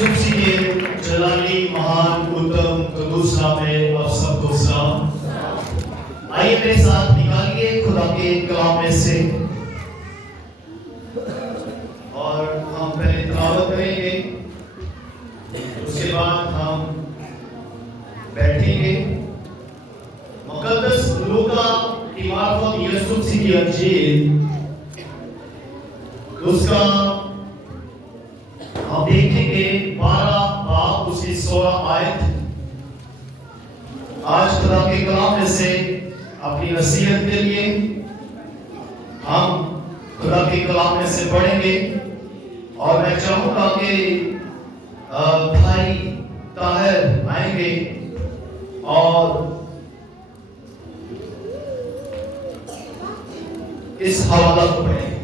यीशु के जलाली महान उत्तम कदूस नाम में आप सबको सलाम। आइए मेरे साथ निकालिए खुदा के कलाम में से और हम पहले तिलावत करेंगे, उसके बाद हम बैठेंगे। मुकद्दस लूका की मार्फत यीशु मसीह की अंजील उसका हम देखेंगे 12 बाब उसकी 16 आयत। आज खुदा के कलाम में से अपनी नसीहत के लिए हम खुदा के कलाम में से पढ़ेंगे और मैं चाहूंगा कि भाई ताहिर आएंगे और इस हवाला को पढ़ेंगे।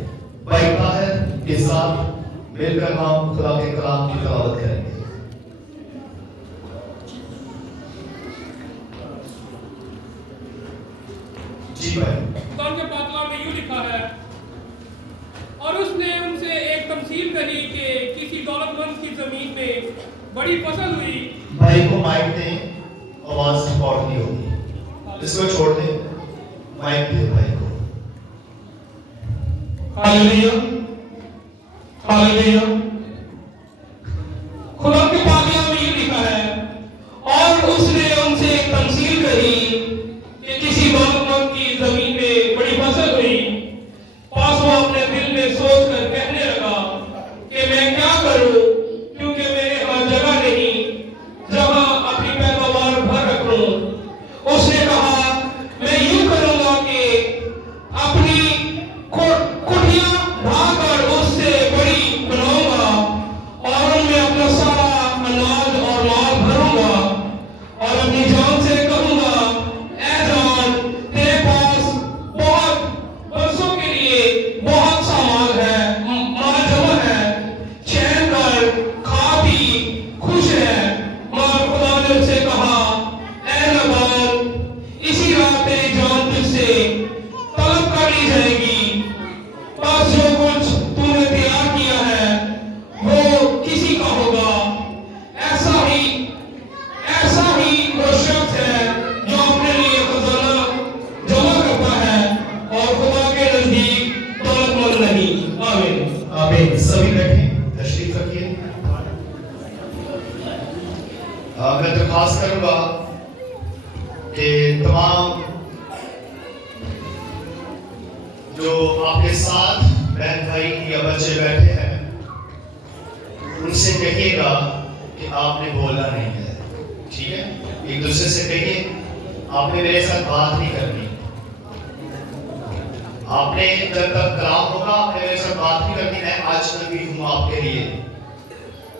भाई ताहिर के साथ मिलकर हम खुदा के कलाम की तिलावत करेंगे। जी भाई। कुरान के पाक में यूं लिखा है, और उसने उनसे एक तमसील कही कि किसी दौलतमंद की जमीन में बड़ी फसल हुई। भाई को माइक दें, आवाज रिकॉर्ड नहीं होगी, इसको छोड़ दें, माइक दे भाई को। Hallelujah hallelujah. खुदा के पाक में यूं लिखा है, और उसने उनसे एक तमसील कही कि किसी दौलतमंद की जमीन में बड़ी फसल हुई। पास वो अपने दिल में सोच कर कहने लगा कि मैं क्या करूं, क्योंकि मेरे पास जगह नहीं जहां अपनी पैदावार भर रखूं। उसने कहा, मैं यूं करूंगा कि अपनी कुटियां ढाकर उससे बड़ी बनाऊंगा और उनमें अपना सारा अनाज और माल भरूंगा और अपनी जान से कहूंगा, ऐ जान, तेरे पास बहुत बरसों के लिए बहुत सा माल है, माल जमा है, चैन कर, खा पी, खुश है। मगर खुदा ने उससे कहा, ऐ नबाल, इसी रात तेरी जान तुझसे तलब कर ली जाएगी। बस जो कुछ तूने तैयार किया है वो किसी का होगा। ऐसा ही वो शख्स है जो अपने लिए खजाना जमा करता है और खुदा के नजदीक दौलतमंद नहीं। आमीन आमीन। सभी बैठे, तशरीफ रखिए। मैं दरख्वास्त करूंगा कि तमाम जो आपके साथ बहन भाई या बच्चे बैठे हैं उनसे कहिएगा कि आपने बोलना नहीं है, ठीक है? एक दूसरे से कहिए, आपने मेरे साथ बात नहीं करनी। आपने जब तक कलाम होगा आपने मेरे साथ बात नहीं करनी। मैं अजनबी हूँ आपके लिए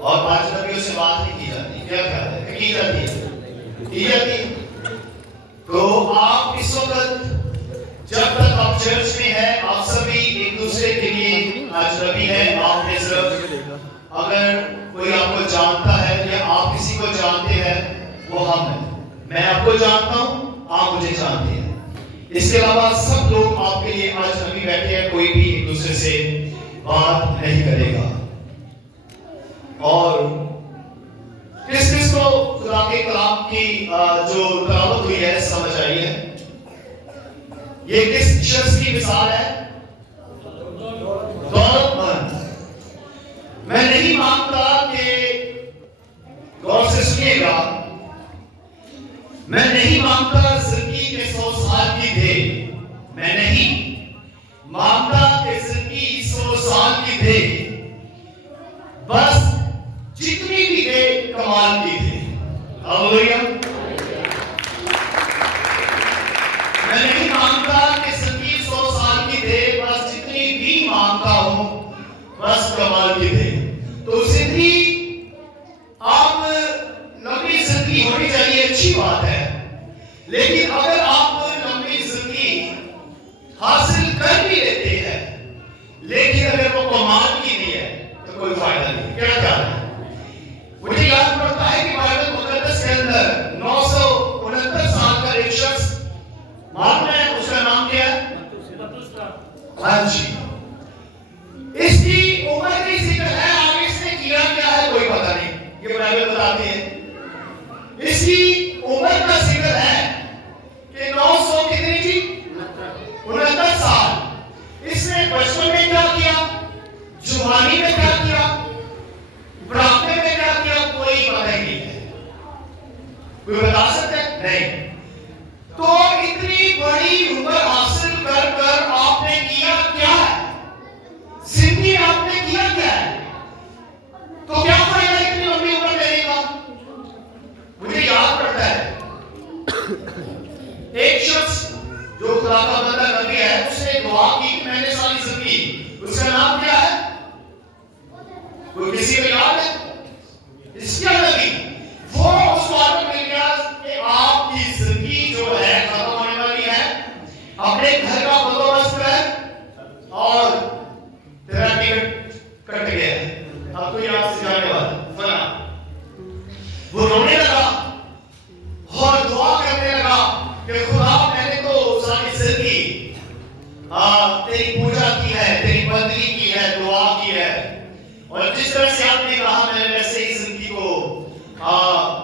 और अजनबियों से बात नहीं की जाती। क्या ख्याल है? की जाती है, की जाती है। तो आप इस वक्त जब तक आप चर्च में हैं, आप सभी एक दूसरे के लिए अजनबी हैं। आपने सिर्फ अगर कोई आपको जानता है या आप किसी को जानते हैं वो हम हैं। मैं आपको जानता हूँ, आप मुझे जानते हैं। इसके अलावा सब लोग आपके लिए अजनबी बैठे हैं, कोई भी एक दूसरे से बात नहीं करेगा। और किस किस को खुदा के कलाम की जो तिलावत हुई है समझ आई है? ये किस शख्स की मिसाल है? दौलतमंद। मैं नहीं मानता कि, गौर से सुनिएगा, मैं नहीं मानता जिंदगी के 100 साल की दे। मैं नहीं मानता कि जिंदगी 100 साल की दे, बस जितनी भी दे कमाल की दे। हालेलुया। मैं नहीं मानता कि जिंदगी 100 साल की दे, बस जितनी भी मानता हूं बस कमाल की दे। तो जिंदगी आप लंबी जिंदगी होनी चाहिए, अच्छी बात है, लेकिन अगर आप लंबी जिंदगी हासिल कर भी लेते हैं लेकिन अगर वो कमाल की नहीं है तो कोई फायदा नहीं। क्या ख्याल है? मुझे याद पड़ता है कि बाइबल मुकद्दस के अंदर کوئی بتا سکتا ہے؟ نہیں۔ تو اتنی بڑی عمر حاصل کر کر آپ نے کیا کیا ہے؟ زندگی آپ نے کیا کیا ہے؟ تو کیا فائدہ اتنی لمبی عمر لینے کا؟ مجھے یاد پڑتا ہے ایک شخص جو خدا کا بندہ نبی ہے، اس نے دعا کی کہ میں نے ساری زندگی، اس کا نام کیا ہے؟ کوئی کسی کو یاد ہے؟ اس کیا نبی؟ وہ اس بات میں مل گیا کہ آپ کی زندگی جو ہے ختم ہونے والی ہے، اپنے گھر کا بندوبست کر، اور تیرا ٹکٹ کٹ گیا ہے، اب تو یہاں سے جانے والا فنا۔ وہ رونے لگا اور دعا کرنے لگا کہ خدا میں نے تو ساری زندگی تیری پوجا کی ہے، تیری بندگی کی ہے، دعا کی ہے، اور جس طرح سے آپ نے کہا میں نے ویسے ہی زندگی کو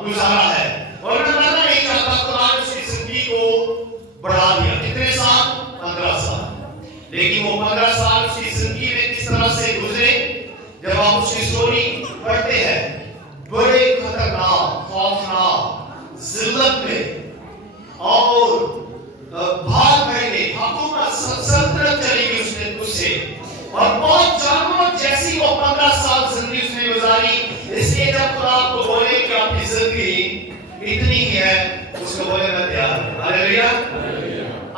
گزارا ہے، اور میں مرنا نہیں چاہتا۔ خدا نے اس کی زندگی کو بڑھا دیا، کتنے سال؟ 15 سال۔ لیکن وہ 15 سال اس کی زندگی میں کس طرح سے گزرے؟ جب آپ اس کی سٹوری پڑھتے ہیں، بڑے خطرناک، خوفناک ذلت میں اور بھاگ گئے، حکومت سلطنت چلی گئی اس سے، اور بہت جانور جیسی وہ 15 سال زندگی اس نے گزاری۔ اس لیے جب خدا آپ کو بولے کہ آپ کی زندگی اتنی ہی ہے، اس کو بولے میں تیار ہوں۔ ہاللیلویا۔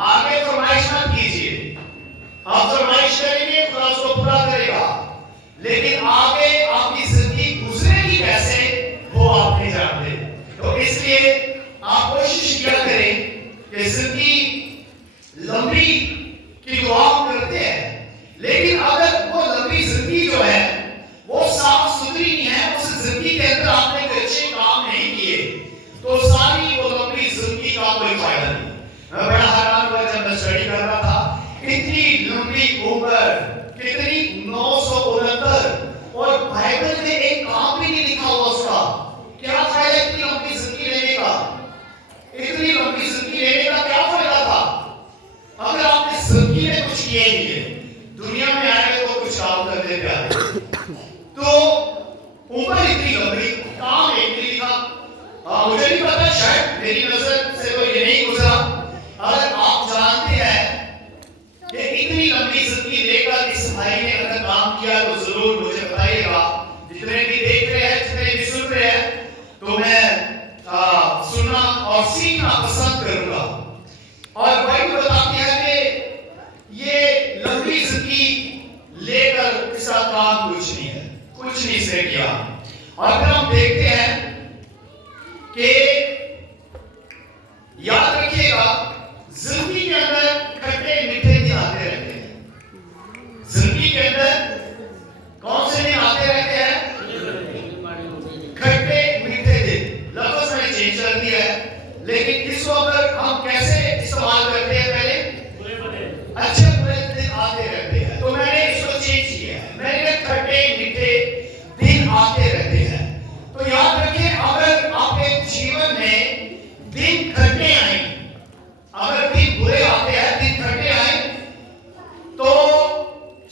آگے فرمائش مت کیجیے، آپ فرمائش کریں گے خدا اس کو پورا کرے گا، لیکن آگے آپ کی زندگی گزرے گی کیسے وہ آپ نہیں جانتے۔ تو اس لیے آپ کوشش کیا کریں کہ زندگی لمبی کی دعا کرتے ہیں، لیکن اگر وہ لمبی زندگی جو ہے وہ صاف ستھری نہیں ہے، اس زندگی کے اندر آپ نے اچھے کام نہیں کیے، تو ساری وہ لمبی زندگی کا کوئی فائدہ نہیں۔ میں بڑا حیران ہوا جب میں اسٹڈی کر رہا تھا، اتنی لمبی عمر، کتنی 969، اور بائبل میں ایک کام بھی نہیں لکھا ہوا اس کا۔ کیا فائدہ اتنی لمبی زندگی لینے کا؟ اتنی لمبی زندگی لینے کا کیا فائدہ تھا اگر آپ نے زندگی میں کچھ کیا ہی نہیں ہے؟ دنیا میں آئے تو کچھ کام کرنے پہ آئے، تو عمر اتنی لمبی، کام ایک نہیں لکھا۔ مجھے نہیں پتا، شاید میری نظر سے تو یہ نہیں گزرا۔ اگر آپ جانتے ہیں کہ اتنی لمبی زندگی لے کر اس بھائی نے اگر کام کیا تو ضرور مجھے بتائیے گا۔ جتنے بھی دیکھ رہے ہیں، جتنے بھی سن رہے ہیں، تو میں سننا اور سیکھنا پسند کروں گا۔ اور بائبل بتاتی ہے کہ یہ لمبی زندگی لے کر اس کا کام کچھ نہیں ہے، کچھ نہیں سے کیا۔ اور پھر ہم دیکھتے ہیں کہ یاد رکھیے گا، زندگی کے اندر کھٹے میٹھے دن آتے رہتے ہیں۔ زندگی کے اندر کون سے دن آتے رہتے ہیں؟ کھٹے میٹھے دن۔ لفظ میں چینج کر دیا ہے، لیکن اس کو اگر ہم کیسے استعمال کرتے ہیں؟ پہلے اچھے برے دن آتے رہتے ہیں، تو میں نے اس کو چینج کیا ہے، میں نے کھٹے میٹھے دن آتے رہتے ہیں۔ تو یاد رکھیں، اگر آپ کے جیون میں دن کھٹے آئیں، اگر دن برے آتے ہیں، دن کھٹے آئیں، تو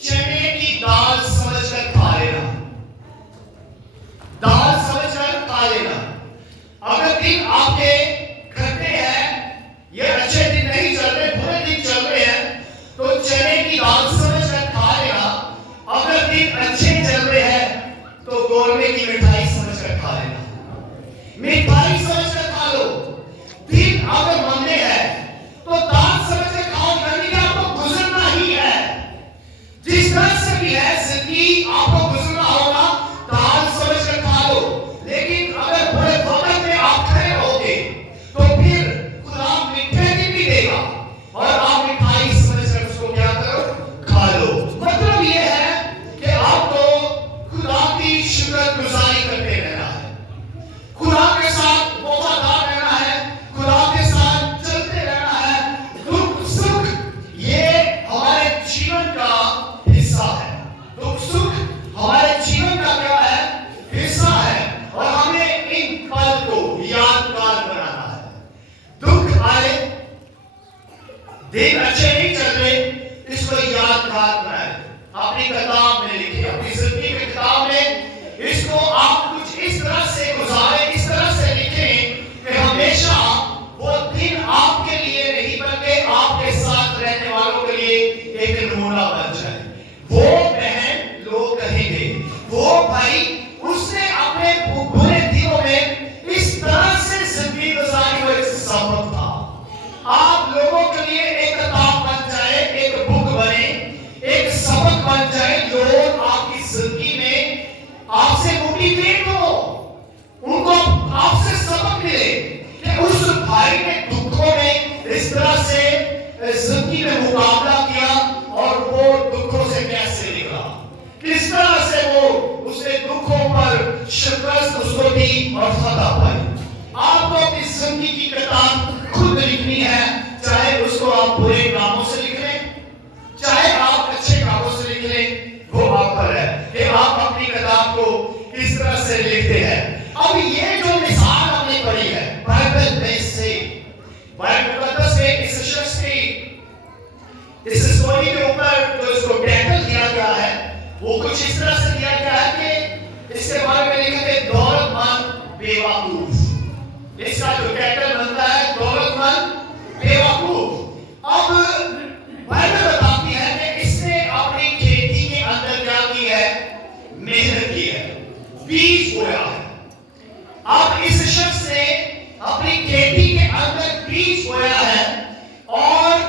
چنے کی دال سمجھ کر کھا لینا، دال سمجھ کر کھا لینا۔ اگر دن آپ کے کھٹے ہیں، یہ اچھے دن نہیں چل رہے، برے دن چل رہے ہیں، تو چنے کی دال سمجھ کر کھا لینا۔ اگر دن اچھے چل رہے ہیں تو گورمے کی مٹھائی سمجھ کر کھا لینا، مٹھائی سمجھ کر کھا لو۔ دن اگر مندے ہیں تو دال سمجھ کر کھاؤ، یعنی کہ آپ کو گزرنا ہی ہے، جس طرح سے بھی ہے زندگی آپ کو گزرنا ہوگا، دال سمجھ کر کھا لو۔ لیکن اگر برے وقت میں آپ کھڑے رہو گے تو پھر خدا میٹھے دن بھی دے گا، اور آپ مٹھائی سمجھ کر اس کو کیا کرو؟ کھا لو۔ مطلب یہ ہے کہ آپ کو خدا کی شکر گزاری کرتے رہنا ہے، خدا کے ساتھ وفادار رہنا ہے، خدا کے ساتھ چلتے رہنا ہے۔ دکھ سکھ یہ ہمارے جیون کا حصہ ہے، دکھ سکھ ہمارے جیون کا کیا ہے؟ حصہ ہے، اور ہمیں ان پل کو یادگار بنانا ہے۔ دکھ آئے، دن اچھے نہیں چل رہے، اس کو یادگار بنائے، اپنی کتاب میں لکھے، اپنی زندگی کی کتاب میں اس کو آپ کچھ اس طرح سے گزارے، اس طرح سے لکھیں کہ ہمیں بھائی نے دکھوں میں اس طرح سے زندگی میں مقابلہ کیا اور وہ دکھوں سے کیسے نکلا، کس طرح سے وہ اس نے دکھوں پر شکست اس کو دی اور فتح پائی۔ آپ کو اپنی زندگی کی کتاب خود لکھنی ہے، چاہے اس کو آپ برے کاموں سے لکھ لیں، چاہے آپ اچھے کاموں سے لکھ لیں، وہ آپ پر ہے کہ آپ اپنی کتاب کو کس طرح سے لکھتے ہیں۔ اب یہ جو مثال ہم نے پڑھی ہے بائبل میں سے، بائبل مقدس میں اس شخص کی اس اسٹوری کے اوپر جو اس کو ٹائٹل دیا گیا ہے وہ کچھ اس طرح سے دیا گیا ہے کہ اس کے بارے میں لکھا ہے دولت مند بیوقوف۔ اس کا جو ٹائٹل بنتا ہے دولت مند بیوقوف۔ اب بائبل بتاتی ہے کہ اس نے اپنی کھیتی کے اندر کیا کی ہے، محنت کی ہے، بیج بویا ہے۔ اب اس شخص نے اپنی کھیتی کے اندر بیج بویا ہے اور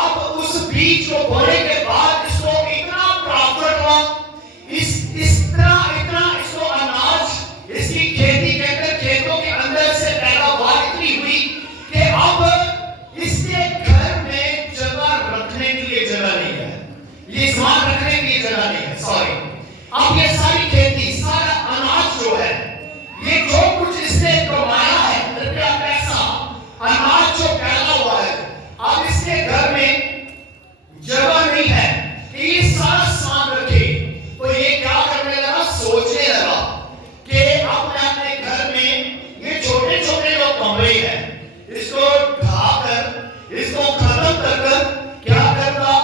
اب اس بیج کو بونے کے بعد اس کو اتنا پرافٹ ہوا، اس طرح اتنا اس کو اناج اس کی کھیتی کے اندر کھیتوں کے اندر سے پیداوار اتنی ہوئی کہ اب اس کے گھر میں جگہ رکھنے کے لیے جگہ نہیں ہے، یہ سامان رکھنے کے لیے جگہ نہیں ہے، سوری۔ اب یہ ساری کھیتی، سارا اناج جو ہے، یہ جو کچھ اس نے کمایا ہے، روپیہ پیسہ، اناج جو پیدا ہوا ہے، اب اس کے گھر میں جگہ نہیں ہے کہ یہ سارا سامان رکھے۔ تو یہ کیا کرنے لگا، سوچنے لگا کہ اب میں اپنے گھر میں یہ چھوٹے چھوٹے جو کمرے ہیں اس کو ڈھا کر، اس کو ختم کر کر کیا کرتا،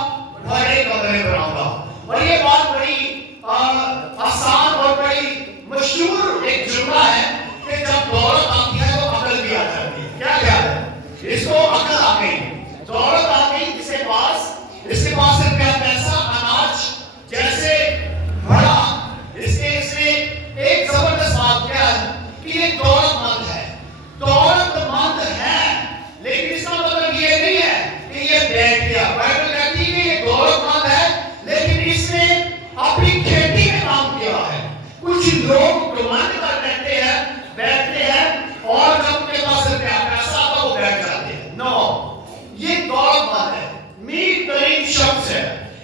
بڑے کمرے بناؤں گا۔ اور یہ بات بڑی آسان اور بڑی مشہور ایک جملہ ہے کہ جب دولت آتی ہے تو عقل بھی آ جاتی ہے۔ کیا خیال ہے، اس کو عقل آ گئی، دولت آ گئی، اس کے پاس روپیہ پیسہ اناج جیسے بڑا، اس نے ایک زبردست بات کیا ہے کہ یہ دولت مند ہے، دولت مند ہے، لیکن اس کا مطلب یہ نہیں ہے کہ یہ بیٹھ گیا۔ بائبل کہتی ہے کہ یہ دولت مند ہے لیکن اس نے اپنی کھیتی میں کام کیا ہے۔ کچھ لوگ گمان کر بیٹھتے ہیں اور جب ان کے پاس روپیہ پیسہ آتا وہ بیٹھ جاتے ہیں۔ نو، یہ دولت مند ہے، امیر ترین شخص ہے،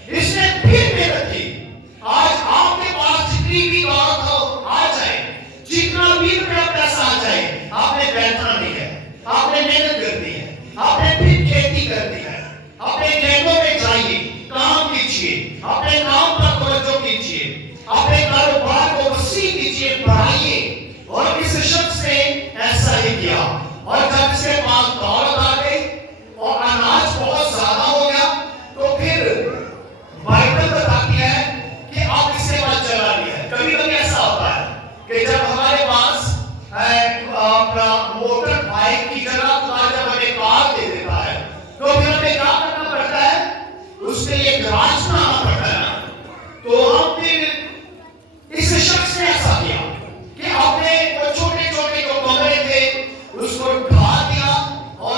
اس نے پھر محنت کی۔ آج آپ کے پاس جتنی بھی دولت ہو آ جائے، جتنا بھی روپیہ پیسہ آ جائے، آپ نے بیٹھنا نہیں ہے، آپ نے محنت کرنی ہے، آپ نے پھر کھیتی کرنی ہے، اپنے کھیتوں میں جائیے، کام کیجیے، اپنے کام پر توجہ کیجیے، اپنے کاروبار کو وسیع کیجیے، بڑھائیے۔ اور اس شخص نے ایسا ہی کیا، اور جب اس کے پاس دولت آ گئی اور اناج بہت زیادہ ہو گیا تو پھر بائبل بتاتی ہے کہ اب اس کے پاس جگہ نہیں ہے۔ کبھی کبھی ایسا ہوتا ہے کہ جب ہمارے پاس اپنا موٹر بائک کی جگہ خدا جب ہمیں کار دے دیتا ہے تو پھر ہمیں کیا کرنا پڑتا ہے، اس کے لیے گراج بنانا پڑتا ہے نا۔ تو ہم پھر اس شخص نے ایسا کیا کہ اپنے چھوٹے چھوٹے جو کمرے تھے اس کو ڈھا دیا اور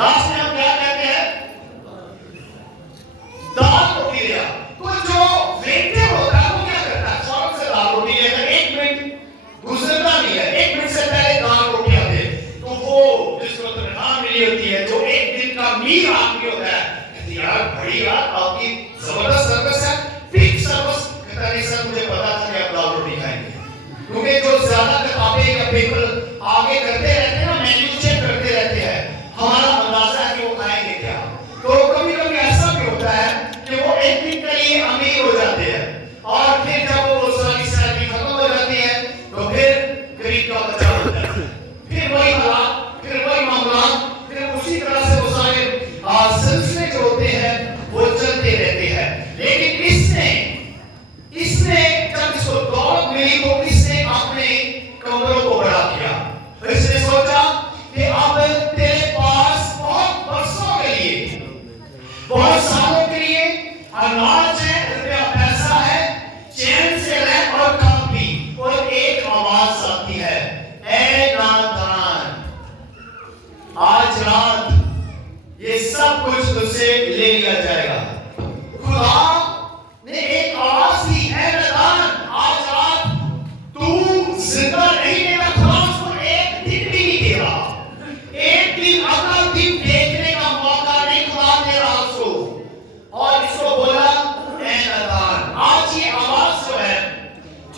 लास्ट में हम क्या कहते हैं, दाल रोटी लिया। तो जो वेटर होता है वो क्या करता है, फौरन से दाल रोटी लेकर, 1 मिनट गुजरता नहीं है, 1 मिनट से पहले दाल रोटी आते। तो वो जिसको तनख्वाह मिली होती है, जो 1 दिन का अमीर आदमी होता है, कहते यार बड़ी यार आपकी जबरदस्त सर्विस है, पीक सर्विस। कहता नहीं सर मुझे पता था कि आप दाल रोटी खाएंगे, क्योंकि जो ज्यादा किताबें या पेपर आगे करते रहते हैं ना, मेन्यू चेक करते रहते हैं, हमारा अंदाजा है कि वो खाएंगे क्या। तो कभी कभी ऐसा भी होता है कि वो 1 दिन के लिए अमीर हो जाते हैं, और फिर जब वो सारी सैलरी खत्म हो जाती है तो फिर गरीब का बचा होता है, फिर वही हालात, फिर वही मामला, फिर उसी तरह से वो सारे सिलसिले जो होते हैं वो चलते रहते हैं। लेकिन इसने जब इसको दौलत मिली तो इसने अपने कमरों को बड़ा किया। इसने सोचा कि अब तेरे पास बहुत बरसों के लिए, बहुत सालों के लिए अनाज है, रुपया पैसा है, चैन से रह और खा पी। और एक आवाज आती है, ऐ नादान, आज रात ये सब कुछ तुझसे ले लिया जाएगा। खुदा ने एक आवाज दी, ऐ नादान, आज रात तू जिंदा नहीं रहेगा। खुदा उसको 1 दिन भी नहीं दे रहा, 1 दिन अगला दिन देखने का मौका नहीं खुदा दे रहा उसको। और इसको बोला, ऐ नादान। आज ये आवाज जो है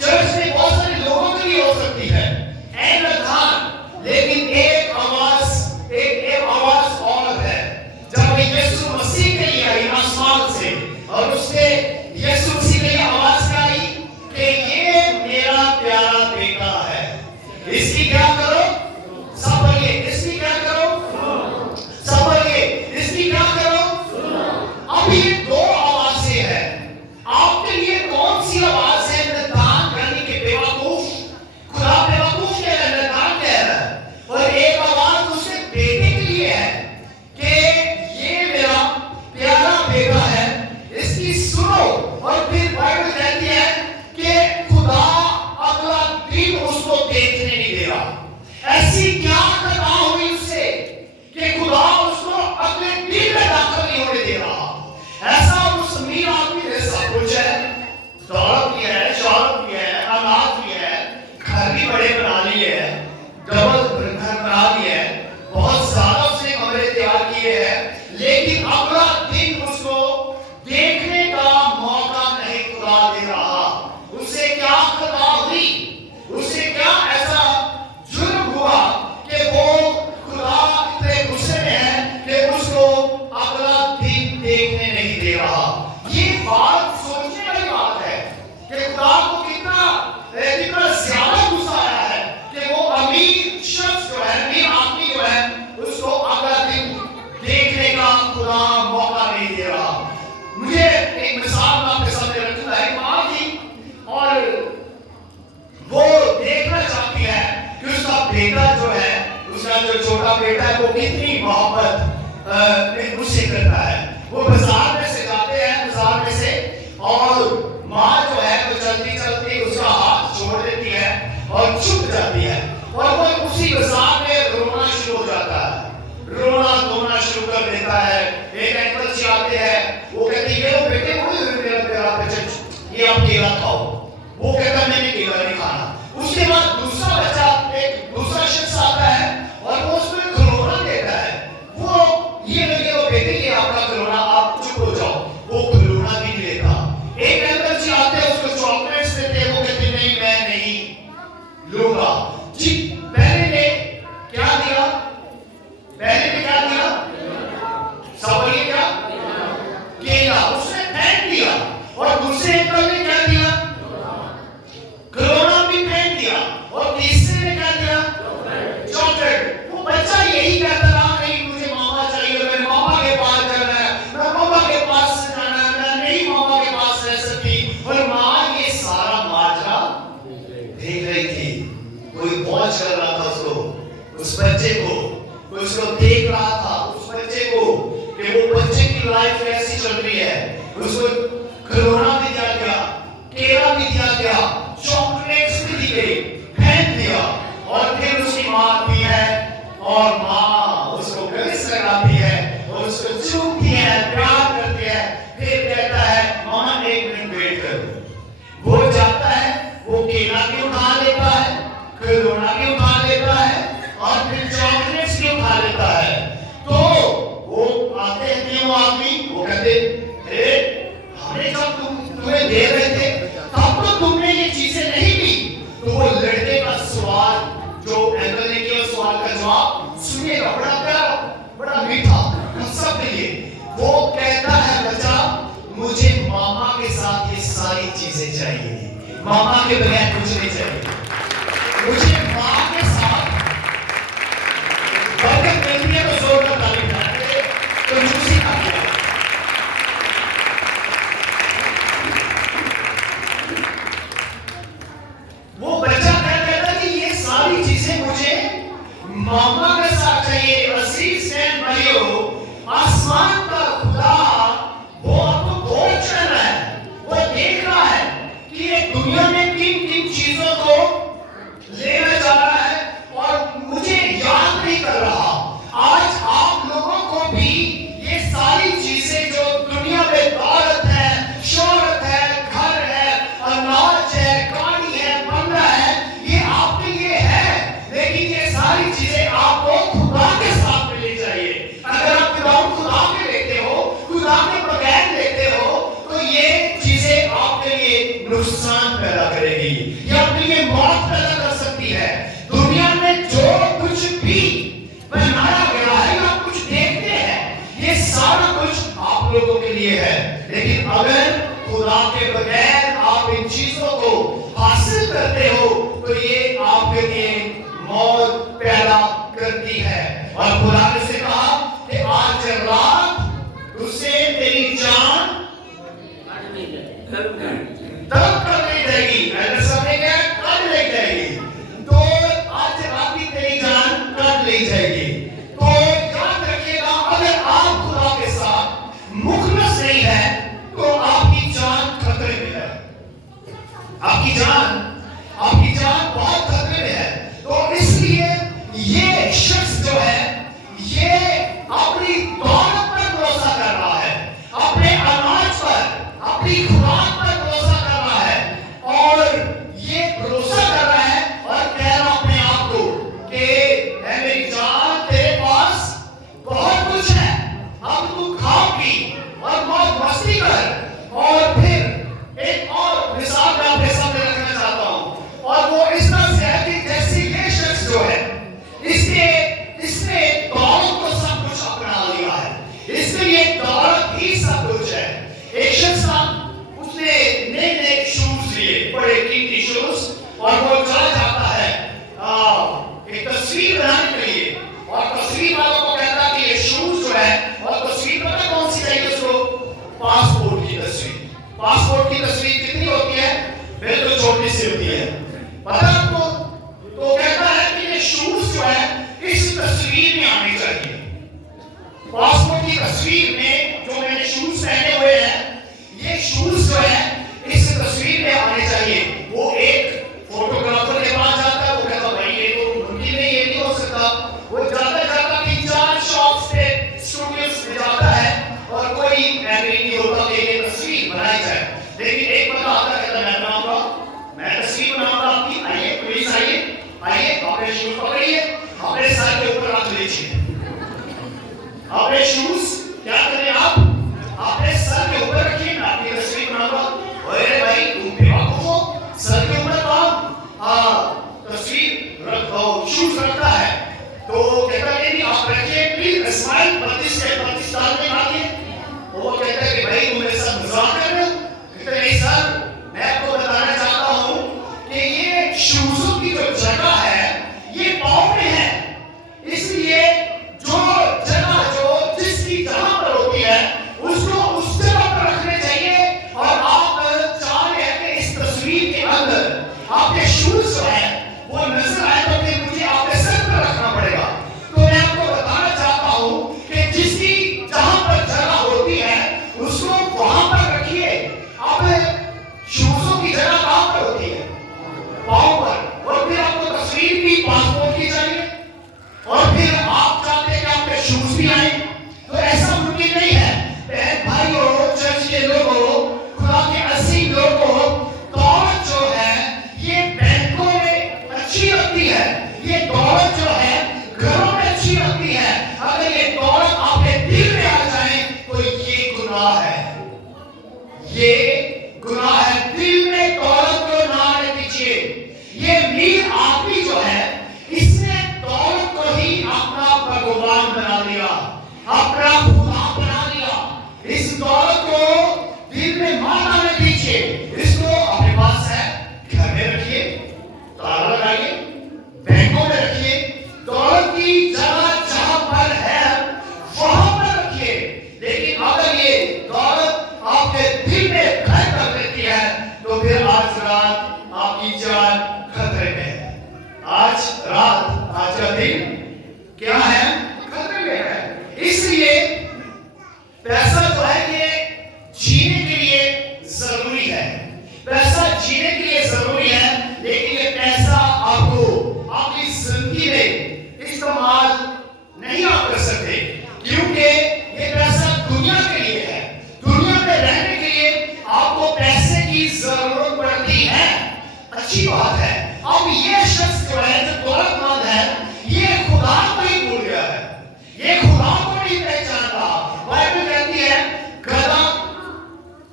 चर्च में बहुत सारे लोगों के लिए हो सकती है, ऐ नादान, लेकिन एक आवाज और है। जब यीशु मसीह के लिए आई आसमान से, और उसके यीशु मसीह के लिए आवाज क्या आई कि ये मेरा प्यारा बेटा है, इसकी क्या करो, सब बोलिए, इसकी क्या करो, सब बोलिए, इसकी क्या करो। अब ये 2 आवाजें हैं, आपके लिए कौन सी आवाज है? नादान यानी कि बेवकूफ, खुदा बेवकूफ कह रहा है, नादान कह रहा है। और एक आवाज उसके बेटे के लिए है कि ये मेरा प्यारा बेटा है, इसकी सुनो। और फिर बाइबल कहती है कि खुदा अगला दिन उसको देखने नहीं दे रहा। ऐसी क्या खता हुई उससे कि खुदा उसको अगले दिन में दाखिल नहीं होने दे रहा। ऐसा उस अमीर आदमी ने सब कुछ है, दौलत भी है, शौहरत भी है, अनाज भी है, घर भी बड़े बना लिए हैं, डबल घर बना लिए हैं, बहुत ज्यादा उसने कमरे तैयार किए हैं, लेकिन अगला दिन उसको देखने का मौका नहीं खुदा दे रहा। उससे क्या खता हुई, उससे क्या ऐसा जुर्म हुआ कि वो खुदा इतने गुस्से में है कि उसको अगला दिन देखने नहीं दे रहा। ये बात सोचने वाली बात है कि खुदा को कितना ज्यादा गुस्सा आया है कि वो अमीर शख्स जो है, अमीर आदमी जो है, उसको अगला दिन देखने का खुदा मौका नहीं दे रहा। मुझे एक मिसाल आपके सामने रखना है, माँ थी और वो देखना चाहती है कि उसका बेटा जो है, उसका जो छोटा बेटा है, वो कितनी मोहब्बत उससे करता है। वो बाजार में से जाते हैं, बाजार में से, और माँ जो है वो चलती चलती उसका हाथ छोड़ देती है और छुप जाती है, और वो उसी बाजार में रोना शुरू हो जाता है, रोना धोना शुरू कर देता है। एक अंकल जी आते हैं, वो कहते हैं ये बेटे मेरा बच्चा, ये आप केला खाओ। वो कहता मैंने केला नहीं खाना। उसके बाद दूसरा बच्चा, एक दूसरा शख्स आता है और वो उसको खिलौना देता है, वो ये बेटे ये आपका खिलौना, आप चुप हो जाओ। वो खिलौना भी नहीं लेता। एक अंकल जी आते हैं, उसको चॉकलेट्स देते हैं, वो कहते नहीं मैं नहीं लूंगा। जी पहले ने क्या दिया, पहले ने क्या दिया, सब ये क्या केला, उसने फेंक दिया। और दूसरे अंकल ने क्या दिया, खिलौना भी फेंक दिया। और तीसरे ने क्या दिया, चॉकलेट। वो बच्चा यही कहता रहा, नहीं मुझे मामा चाहिए, मैं मामा के पास जाना है, मैं मामा के पास जाना है, मैं नहीं मामा के पास रह सकती। और माँ ये सारा माजरा देख रही थी, कोई वॉच कर रहा था उसको, उस बच्चे को, कोई उसको देख रहा था, उस बच्चे को, कि वो बच्चे की लाइफ कैसी चल रही है। उसको खिलौना भी दिया गया, केला भी दिया गया, चॉकलेट्स भी दी गई, फेंक दिया। और फिर उसकी माँ भी है, और माँ उसको गले से लगाती है आप सुनिएगा, बड़ा प्यारा, बड़ा मीठा हम सब के लिए। वो कहता है बच्चा मुझे मामा के साथ ये सारी चीजें चाहिए, मामा के बगैर कुछ नहीं चाहिए। मुझे माँ के साथ बरकत मिलती है तो जोर का तारीफ करेंगे, तो मुझे वो बच्चा क्या कहता है कि ये सारी चीजें मुझे मामा के साथ चाहिए। अजीज भाइयों, आसमान का खुदा वो आपको खोज कर रहा है, वो देख रहा है कि ये दुनिया में किन किन चीजों को लेना चाह रहा है और मुझे याद नहीं कर रहा। आज आप लोगों को भी ये सारी चीजें जो दुनिया में दौलत है, शोहरत है, घर है, अनाज है, गाड़ी है, बंगला है, ये आपके लिए है, लेकिन ये सारी चीजें आपको खुदा के साथ मिलनी चाहिए। अगर आप खुदा के लेते हो, खुदा के बगैर लेते हो, तो ये चीजें आपके लिए नुकसान पैदा करेगी, ये आपके लिए मौत पैदा कर सकती है। दुनिया में जो कुछ भी बनाया गया है, आप कुछ देखते हैं, ये सारा कुछ आप लोगों के लिए है, लेकिन अगर खुदा के बगैर आप इन चीजों को हासिल करते हो तो ये आपके लिए मौत पैदा करती है। और खुदा ने से कहा कि आज रात उसे तेरी जान तब कर ले जाएगी, अगर समय क्या कर ले जाएगी, तो आज रात की तेरी जान कर ले जाएगी। तो याद रखिएगा, अगर आप खुदा के साथ मुखलस नहीं है तो आपकी जान खतरे में है, आपकी जान बहुत खतरे में है। तो इसलिए ये शख्स जो है ये अपनी दौलत पर भरोसा कर रहा है, अपने अनाज पर, अपनी खुराक पर भरोसा कर रहा है, और ये भरोसा कर रहा है और कह रहा अपने आप को कि है मेरी जान तेरे पास बहुत कुछ है, अब तू खा पी और मौज मस्ती कर। और फिर एक और मिसाल मैं आपके सामने रखना चाहता हूं, और वो इस तरह से है कि जैसे ये शख्स जो है इसने दौलत को सब कुछ अपना लिया है, इसके लिए दौलत ही सब कुछ है। एक शख्स था, उसने नए नए शूज लिए, बड़े कीमती शूज, और वो चला जाता है एक तस्वीर बनाने के लिए, और तस्वीर वालों को कहता है कि ये शूज जो है, और तस्वीर पता कौन सी चाहिए उसको? पासपोर्ट की तस्वीर। पासपोर्ट की तस्वीर कितनी होती है? बिल्कुल छोटी सी होती है, पता आपको? तो कहता है कि ये शूज जो है इस तस्वीर में आने चाहिए, पासपोर्ट की तस्वीर में जो मैंने शूज पहने हुए हैं, ये शूज जो है इस तस्वीर में आने चाहिए। वो एक फोटोग्राफर के पास जाता है, वो कहता भाई ये तो मुमकिन नहीं, ये नहीं हो सकता। वो जाता जाता 3-4 शॉप्स पे, स्टूडियोज में जाता है, और कोई एग्री नहीं होता कि ये तस्वीर बनाई जाए। लेकिन एक बंदा आता है, कहता मैं बनाऊंगा, मैं तस्वीर बनाऊंगा आपकी, आइए प्लीज आइए, अपने शूज पकड़िए, अपने सर के ऊपर रख लीजिए, अपने शूज क्या करें आप अपने सर के ऊपर रखिए, मैं आपकी तस्वीर बनाऊंगा। अरे भाई तुम बेवकूफ हो, सर के ऊपर तस्वीर रखो, शूज रखता है, तो कहता है नहीं आप रखिए प्लीज, स्माइल 32 साल में आगे। वो कहता है कि भाई तुम मेरे साथ मजाक कर रहे हो? कहते नहीं सर, मैं आपको बताना चाहता हूं कि ये शूजों की जो जगह है ये पाँव में है, इसलिए जो जगह जो जिसकी जगह पर होती है उसको उस जगह पर रखने चाहिए। और आप चाह रहे हैं कि इस तस्वीर के अंदर आपके शूज जो है वो नजर आए, तो फिर मुझे आपके सर पर रखना पड़ेगा। तो मैं आपको बताना चाहता हूं कि जिसकी जहां पर जगह होती है उसको वहां کیا ہے؟ خطرے میں ہے. اس لیے پیسہ جو ہے یہ جینے کے لیے ضروری ہے. پیسہ جینے کے لیے ضروری ہے، لیکن یہ پیسہ آپ کو آپ کی زندگی میں استعمال نہیں آپ کر سکتے، کیونکہ یہ پیسہ دنیا کے لیے ہے. دنیا میں رہنے کے لیے آپ کو پیسے کی ضرورت پڑتی ہے. اچھی بات ہے. اب یہ شخص جو ہے جو دولت مند ہے، یہ خدا کو ہی بھول گیا ہے، یہ خدا کو نہیں پہچانتا. بائبل کہتی ہے گدھا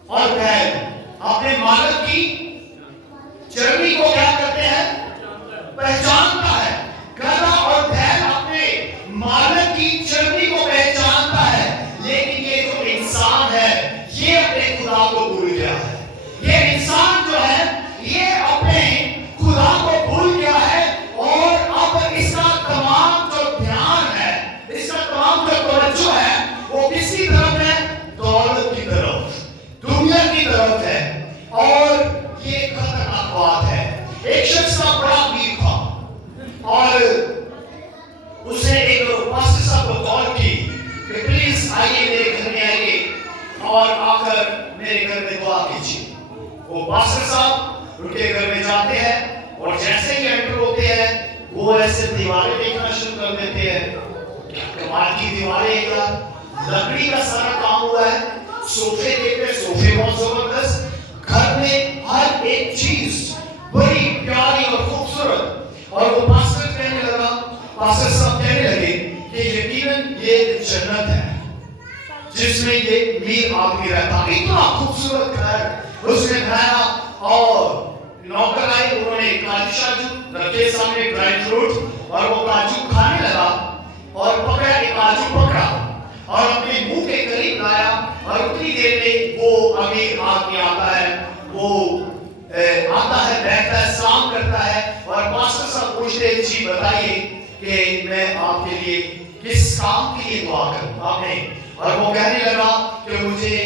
اور بیل اپنے مالک کی چربی کو کیا کرتے ہیں؟ پہچانتا ہے. گدھا اور بیل اپنے مالک کی چربی کو پہچانتا ہے، لیکن یہ جو انسان ہے یہ اپنے خدا کو بھول گیا ہے. یہ انسان جو ہے یہ اپنے خدا کو بھول گیا ہے، اور اب اس کا تمام جو دھیان ہے، اس کا تمام جو توجہ ہے وہ کس کی طرف ہے؟ دولت کی طرف، دنیا کی طرف ہے. اور یہ خطرناک بات ہے. ایک شخص کا بڑا امیر تھا اور اس نے ایک پاسٹر صاحب کو کال کی کہ پلیز آئیے میرے گھر میں آئیے اور آ کر میرے گھر میں دعا کیجیے. وہ پاسٹر صاحب ان کے گھر میں جاتے ہیں اور جیسے ہی انٹر ہوتے ہیں وہ ایسے دیواریں دیکھنا شروع کر دیتے ہیں. کمال کی دیواریں، کیا لکڑی کا سارا کام ہوا ہے. صوفے دیکھتے ہیں، صوفے بہت زبردست. گھر میں ہر ایک چیز بڑی پیاری اور خوبصورت. اور وہ پاسٹر کہنے لگا، پاسٹر صاحب کہنے لگے کہ یقیناً یہ جنت ہے جس میں یہ امیر آدمی رہتا. اتنا خوبصورت گھر اس نے بنایا. اور نوکر آئے، انہوں نے کاجو شاجو رکھے سامنے، ڈرائی فروٹ، اور وہ کاجو کھانے لگا اور پکڑا، ایک کاجو پکڑا اور اپنے منہ کے قریب لایا. اور اتنی دیر میں وہ امیر آدمی آتا ہے، وہ آتا ہے، بیٹھتا ہے، سلام کرتا ہے. اور پاسٹر صاحب پوچھتے ہیں جی بتائیے کہ میں آپ کے لیے کس کام کے لیے دعا کروں آپ نے. اور وہ کہنے لگا کہ مجھے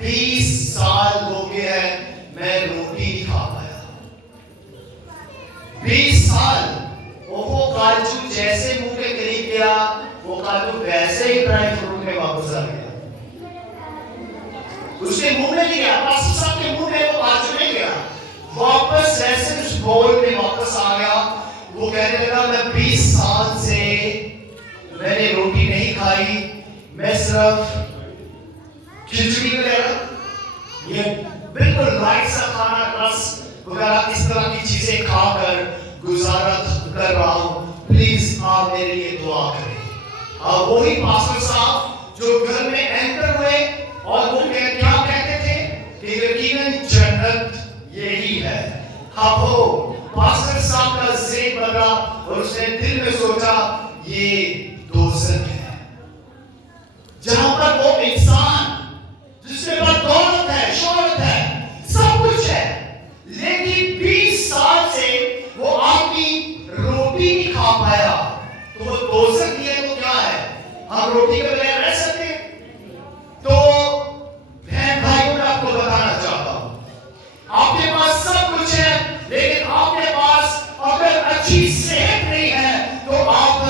20 سال ہو گئے ہیں میں روٹی نہیں کھا پایا. 20 سال. وہ کاجو جیسے منہ کے قریب گیا، وہ کاجو ویسے ہی ڈرائی فروٹ میں واپس آ گیا. اس کے منہ میں نہیں گیا، پاسٹر صاحب کے منہ میں وہ کاجو نہیں گیا، واپس ایسے اس بول میں واپس آ گیا. وہ کہنے لگا میں 20 سال سے میں نے روٹی نہیں کھائی، میں صرف کھچڑی وغیرہ، یہ بالکل لائٹ سا کھانا، رس وغیرہ اس طرح کی چیزیں کھا کر گزارا کر رہا ہوں. پلیز آپ میرے لیے دعا کریں. اور وہی پاسٹر صاحب جو گھر میں انٹر ہوئے اور وہ کیا کہتے تھے کہ یقیناً جنت یہی ہے. اب وہ پاسٹر صاحب کا ذہن بدلا اور اس نے دل میں سوچا یہ دوزخ ہے، جہاں پر وہ انسان جس کے پاس دولت ہے، شہرت ہے، سب کچھ ہے، لیکن 20 سال سے وہ آدمی روٹی نہیں کھا پایا. تو وہ دوزخ ہے تو کیا ہے؟ ہم روٹی کے بغیر رہ سکتے ہیں؟ تو بہن بھائیوں میں آپ کو بتانا چاہتا ہوں، آپ کے پاس سب کچھ ہے، لیکن آپ کے پاس اگر اچھی صحت نہیں ہے تو آپ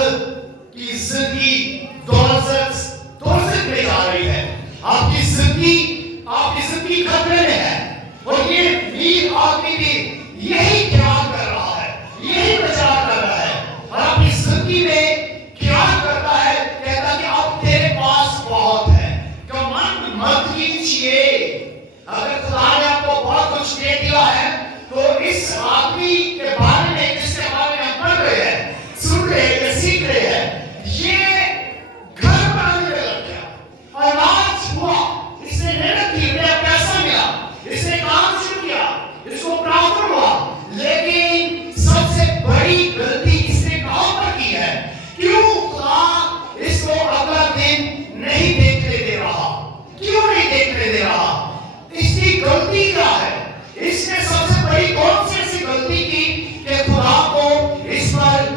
کی زندگی دوزخ میں جا رہی ہے. آپ کی زندگی خطرے میں ہے. اور یہ امیر آدمی بھی یہی خیال کر رہا ہے، یہی پرچار کر رہا ہے، اور اپنی زندگی میں خیال کرتا ہے، کہتا کہ اب تیرے پاس بہت ہے، کمند مت کیجیے. اگر خدا نے آپ کو بہت کچھ دے دیا ہے تو اس آدمی کے بارے میں جس کے بارے میں ہم پڑھ رہے ہیں، سن رہے ہیں یا سیکھ رہے ہیں، یہ گھر بنانے میں لگ گیا، اولاد ہوا، اس نے محنت کی، انہیں پیسہ ملا، اس نے کام شروع کیا، اس کو پراپر ہوا، لیکن سب سے بڑی غلطی اس نے کہاں پر کی ہے؟ کیوں خدا اس کو اگلا دن نہیں دیکھنے دے رہا؟ کیوں نہیں دیکھنے دے رہا؟ اس کی غلطی کیا ہے؟ اس نے سب سے بڑی کون سی ایسی غلطی کی کہ خدا کو اس پر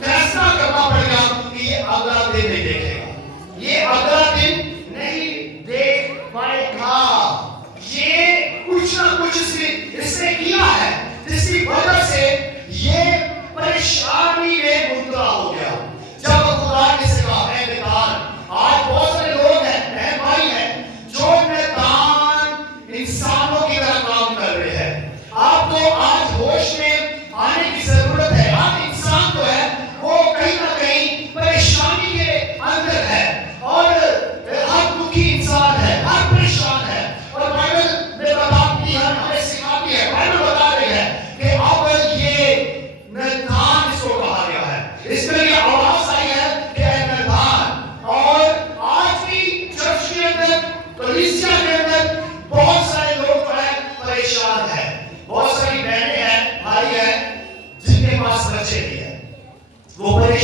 فیصلہ کرنا پڑ گیا کہ یہ اگلا دن نہیں دیکھے گا، یہ اگلا دن نہیں دیکھ پائے گا. یہ کچھ نہ کچھ اس نے کیا ہے جس کی وجہ سے یہ پریشانی میں مبتلا ہو گیا.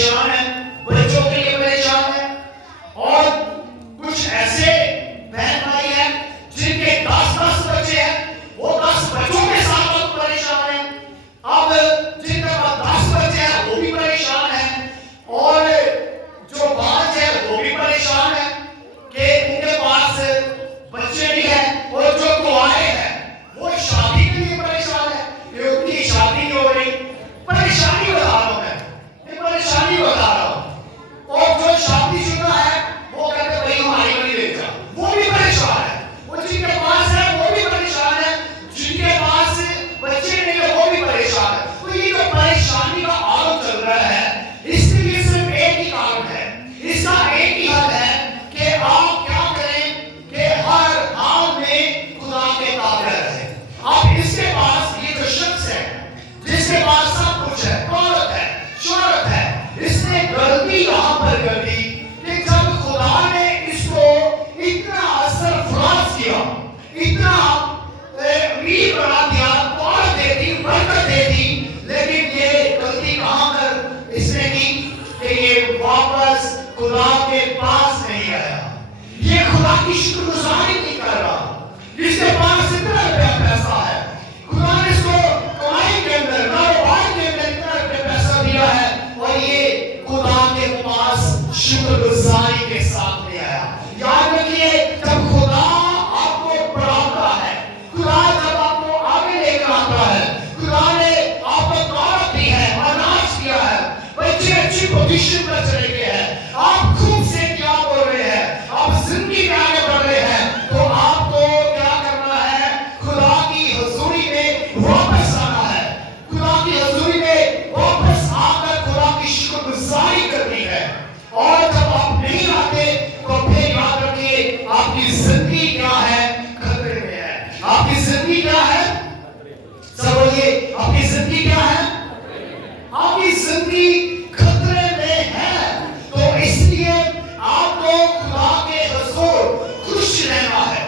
परेशान है, बच्चों के लिए परेशान है, और कुछ ऐसे बहन भाई हैं जिनके 10-10 बच्चे हैं, वो 10 बच्चों के साथ अब परेशान हैं। अब जिनके पास 10 बच्चे हैं वो भी परेशान हैं, और जो 5 है वो भी परेशान है कि उनके पास बच्चे भी हैं, और जो कुंवारे हैं वो शादी के लिए परेशान है कि उनकी शादी नहीं हो रही। परेशानी बता रहा हूं मैं, ये परेशानी बता रहा हूं। और जो शादीशुदा है वो कहते हैं भाई हमारी वाली ले जा, वो भी परेशान है। वो जिनके पास है वो भी परेशान है, जिनके पास बच्चे नहीं है वो भी परेशान है। तो ये जो परेशानी का आलम चल रहा है, इसके लिए सिर्फ एक ही कारण है, इसका एक ही हल है कि आप क्या करें कि हर हाल में खुदा के ताबे रहें। आप इसके पास, ये जो शख्स है जिसके पास सब कुछ है, दौलत है, शोहरत है, इसने गलती यहाँ पर कर दी कि जब खुदा ने इसको इतना सरफराज किया, इतना अमीर बना दिया, दौलत दे दी, बरकत दे दी, लेकिन ये गलती कहाँ पर इसने की कि ये वापस खुदा के पास नहीं आया, ये खुदा की शुक्रगुजारी नहीं कर रहा। जिसके पास इतना रुपया पैसा है, खुदा ने इसको कमाई के अंदर, कारोबार के अंदर इतना रुपया पैसा दिया है, और ये खुदा के पास शुक्रगुजारी के साथ नहीं आया। याद रखिए, जब खुदा आपको बढ़ाता है, खुदा जब आपको आगे लेकर आता है, खुदा ने आपको दौलत दी है, अनाज दिया है, बच्चे अच्छी पोजीशन पर चले गए हैं, आप खूब से क्या बोल रहे हैं, आप जिंदगी में आगे बढ़ रहे हैं, तो आपको क्या करना है? खुदा की हजूरी में वापस आना है, खुदा की हजूरी में वापस आकर खुदा की शुक्रगुजारी करनी है। और जब आप नहीं आते तो फिर याद रखिए, आपकी जिंदगी क्या है? खतरे में है। आपकी जिंदगी क्या है? सब बोलिए, आपकी जिंदगी क्या है? आपकी जिंदगी खतरे में है। तो इसलिए आपको खुदा के हुजूर खुश रहना है,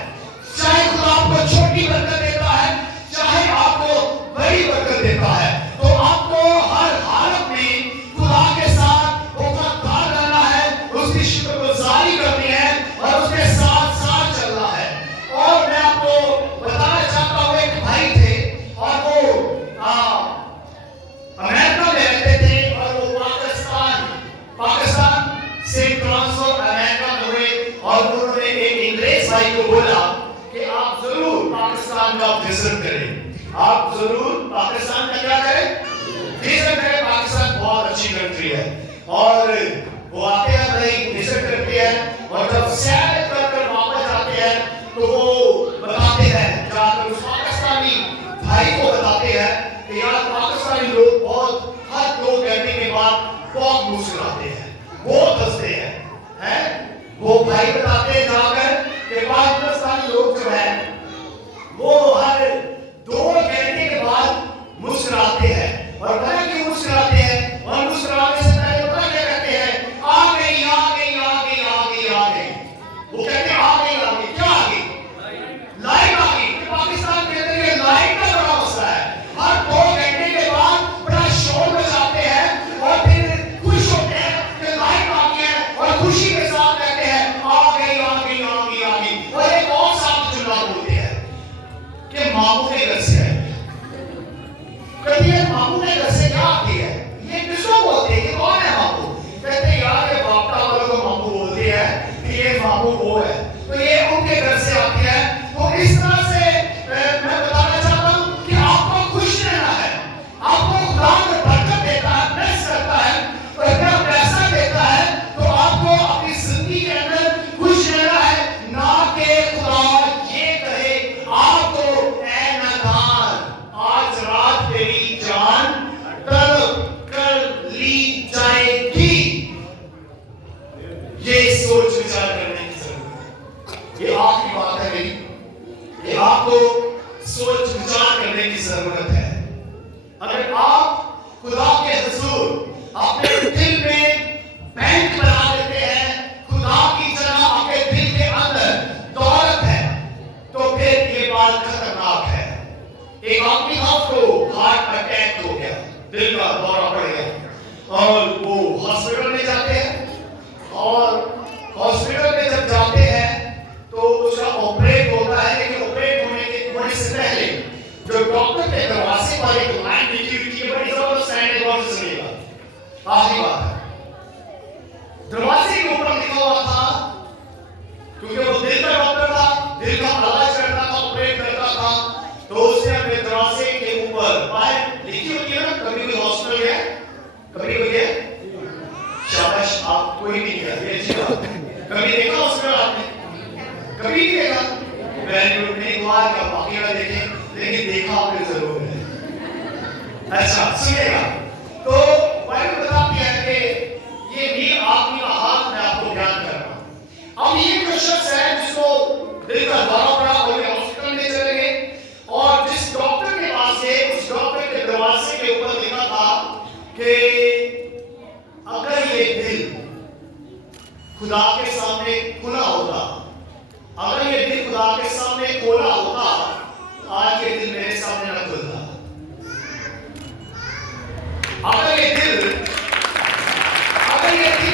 चाहे खुदा आपको छोटी बरकत देता है, चाहे आपको बड़ी बरकत देता है, तो आपको हर हालत में खुदा के साथ वफादार रहना है, उसकी शुक्रगुजारी करनी है, और उसके साथ साथ चलना है। और मैं आपको बताना चाहता हूँ, एक भाई थे, और वो अमेरिका में रहते थे, और वो पाकिस्तान से ट्रांसफर अमेरिका में हुए, और उन्होंने एक अंग्रेज भाई को बोला कि आप जरूर पाकिस्तान का विजिट करें, आप जरूर पाकिस्तान का क्या करें? विजिट करें। पाकिस्तान बहुत अच्छी कंट्री है, और वो आते हैं भाई, विजिट करते हैं, और जब सैर कर वापस आते हैं तो वो बताते हैं, जाकर उस पाकिस्तानी भाई को बताते हैं कि यार पाकिस्तानी लोग बहुत, हर 2 घंटे के बाद बहुत मुस्कुराते हैं, बहुत हंसते हैं। वो भाई बताते हैं जाकर कि पाकिस्तानी लोग जो है वो हर 2 घंटे के बाद मुस्कुराते हैं, और पता क्यों मुस्कुराते हैं? और मुस्कुराने से पहले पता क्या कहते हैं? आ गई, आ गई, आ गई, आ गई, आ गई। वो कहते हैं आ गई, आ गई, क्या आ गई? लाइट आ गई। पाकिस्तान के अंदर ये लाइट का बड़ा मसला है, हर 2 घंटे के बाद बड़ा शोर मचाते हैं, और फिर खुश होते हैं कि लाइट आ गई है, और खुशी के साथ कहते हैं आ गई, आ गई, आ गई, आ गई। और एक और साथ जुमला बोलते हैं कि मामू के घर से आई। कहती है मामू के घर से क्या आती है? ये किसको बोलते हैं? ये कौन है मामू? कहते हैं यार ये बापटा वालों को मामू बोलते हैं कि ये मामू वो है, तो ये उनके घर से आती है। तो इस तरह से मैं बताना चाहता हूँ कि आपको खुश रहना है, आपको खुदा में बरकत देता है, ब्लेस करता है, और अपना पैसा देता है, तो आपको अपनी जिंदगी के अंदर खुश रहना है, ना कि खुदा ये कहे आपको ऐ नादान, आज रात तेरी जान तलब कर ली जाएगी। ये सोच विचार करने की जरूरत है। ये आखिरी बात है मेरी, ये आपको सोच विचार करने की जरूरत है। अगर आप खुदा के हुजूर अपने दिल में बैंक बना लेते हैं, खुदा की जगह आपके दिल के अंदर दौलत है, तो फिर ये बात खतरनाक है। एक आदमी था, उसको हार्ट अटैक हो गया, दिल का दौरा पड़ गया, और वो हॉस्पिटल आप कोई नहीं किया, ये अच्छी बात है। कभी देखा उसमें आपने? कभी नहीं देखा? वेरी गुड, नहीं दुआ है कि आप बाकी ना देखें, लेकिन देखा आपने जरूर है। अच्छा सुनिएगा, तो बाइबल बताती है कि ये नील आदमी का हाथ मैं आपको बयान कर रहा हूं। अब ये जो शख्स है जिसको दिल का दौरा पड़ा और ये हॉस्पिटल में चले गए और जिस डॉक्टर के पास गए उस डॉक्टर के दरवाजे के ऊपर लिखा था कि अगर ये दिल खुदा के सामने खुला होता, अगर ये दिल खुदा के सामने खोला होता, आज ये दिल मेरे सामने न खुलता। अगर ये दिल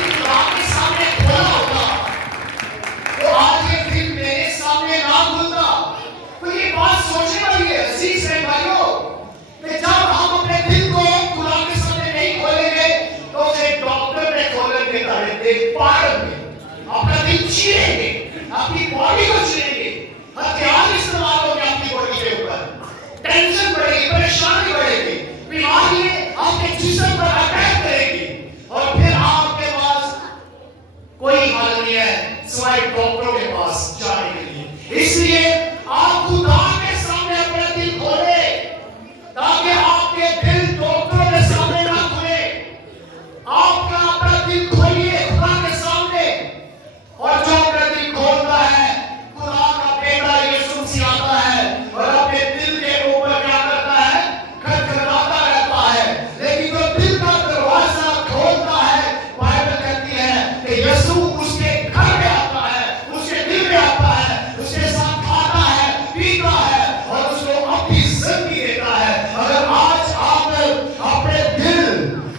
खुदा के सामने खोला होता, तो आज ये दिल मेरे सामने ना खुलता। तो ये बात सोचने वाली है अजीज है भाइयों, कि जब हम अपने दिल को खुदा के सामने नहीं खोलेंगे, तो उसे डॉक्टर ने खोलने के तरीके पाएंगे, अपना दिल चीरेंगे, अपनी बॉडी को चीरेंगे, हथियार इस्तेमाल होंगे आपकी बॉडी के ऊपर, टेंशन बढ़ेगी, परेशानी बढ़ेगी, बीमारी आपके जिस्म पर अटैक करेगी और फिर आपके पास कोई हल नहीं है सिवाय डॉक्टरों के पास जाने के लिए। इसलिए आप खुदा के सामने अपना दिल खोले ताकि आपके दिल डॉक्टरों के सामने ना खुले। आपका अपना दिल खोलिए खुदा के सामने, और जो अपना दिल खोलता है खुदा का बेटा यीशु मसीह आता है और अपने दिल के ऊपर क्या करता है, खटखटाता रहता है। लेकिन जो दिल का दरवाजा खोलता है, बाइबल कहती है कि यीशु उसके घर में आता है, उसके दिल में आता है, उसके साथ खाता है, पीता है और उसको अपनी जिंदगी देता है। अगर आज आप अपने दिल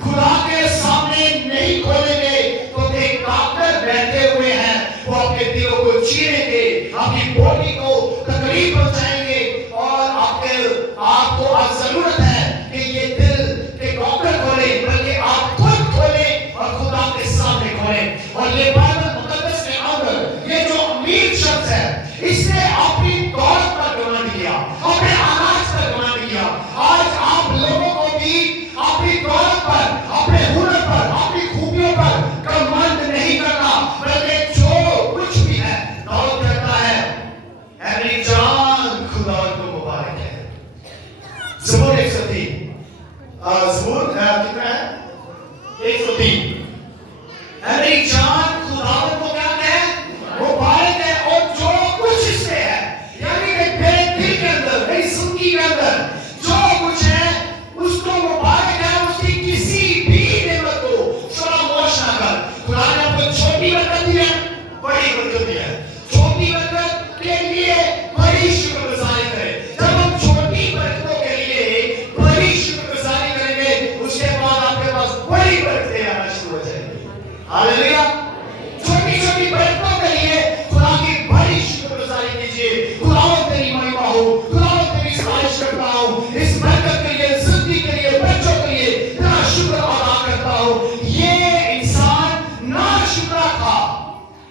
खुदा के सामने नहीं खोलेंगे, तो एक डॉक्टर बैठे हुए हैं, वो अपने दिलों को चीरेंगे, अपनी बॉडी को तकलीफ पहुंचाएंगे और आपको आज जरूरत है कि ये दिल के डॉक्टर खोले, बल्कि आप खुद खोले और खुदा के सामने खोले। और ये बाइबल मुकद्दस के अंदर ये जो अमीर शख्स है, इसने अपनी दौलत पर घमंड किया, अपने अनाज पर घमंड किया। आज आप लोगों को भी अपनी दौलत पर, अपने हुनर पर, अपनी खूबियों पर घमंड नहीं करना, बल्कि जो कुछ भी है दौलत करता है, मेरी जान खुदा को मुबारक है। ज़बूर 103, ज़बूर कितना है? 103। मेरी जान खुदावंद को क्या है? मुबारक है, और जो कुछ इसमें है, यानी कि मेरे दिल के अंदर, मेरी जिंदगी के अंदर जो कुछ है उसको मुबारक है। उसकी किसी भी नेमत को फरामोश ना कर। खुदा ने आपको छोटी बरकत दी है, बड़ी बरकत दी है। छोटी बरकत के लिए बड़ी शुक्रगुजारी करें। जब हम छोटी बरकतों के लिए बड़ी शुक्रगुजारी करेंगे, उसके बाद आपके पास बड़ी बरकतें आना शुरू हो जाएंगी। हालेलुया। छोटी छोटी बरकतों के लिए खुदा की बड़ी शुक्रगुजारी कीजिए। खुदावंद तेरी महिमा हो, खुदावंद तेरी सराहना करता हूं, इस बरकत के लिए, जिंदगी के लिए, बच्चों के लिए तेरा शुक्र अदा करता हूं। ये इंसान ना शुक्र था,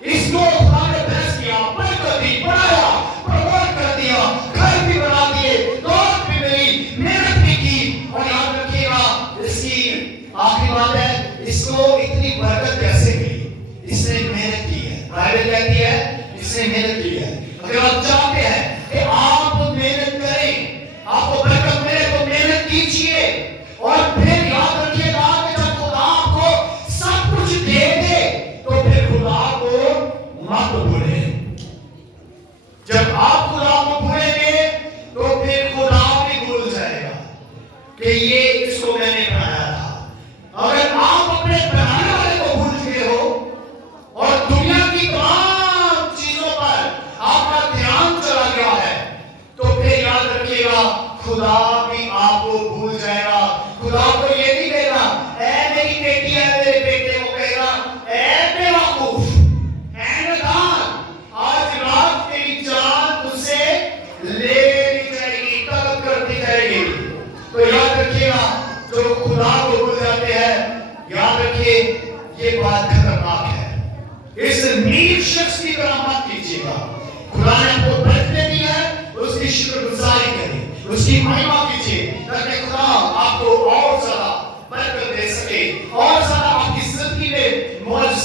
इसको खुदा ने ब्लेस किया, बरकत दी, बढ़ाया, प्रमोट कर दिया, घर भी बना दिए, दौलत भी मिली, मेहनत भी की। और याद रखिएगा, इसकी आखिरी बात है, इसको इतनी बरकत कैसे मिली? इसने मेहनत की है। बाइबल कहती है इसने मेहनत की है। अगर आप चाहते हैं कि आप मेहनत करें, आपको बरकत मिले, तो मेहनत कीजिए। और फिर याद रखिएगा कि जब खुदा आपको सब कुछ दे दे, तो फिर खुदा को मत भूलें। जब आप खुदा को भूलेंगे, तो फिर खुदा भी भूल जाएगा कि ये इसको मैंने बनाया था। अगर आप अपने बनाने वाले को भूल चुके हो और दुनिया की तमाम चीजों पर आपका ध्यान चला गया है, तो फिर याद रखिएगा खुदा भी आपको भूल जाएगा। खुदा को ये नहीं कहेगा ऐ मेरी बेटी है, मेरे बेटे को कहेगा ऐ बेवकूफ, ऐ नादान, आज रात तेरी जान तुझसे ले ली जाएगी, तलब करती जाएगी। तो याद रखिएगा, जो खुदा को भूल जाते हैं, याद रखिए ये बात खतरनाक है। इस नीच शख्स की तरह मत कीजिएगा। खुदा ने आपको बरकत दी है, उसकी शुक्रगुजारी करें, उसकी महिमा कीजिए, ताकि खुदा आपको और ज्यादा बरकत दे सके, और ज्यादा आपकी जिंदगी में मौज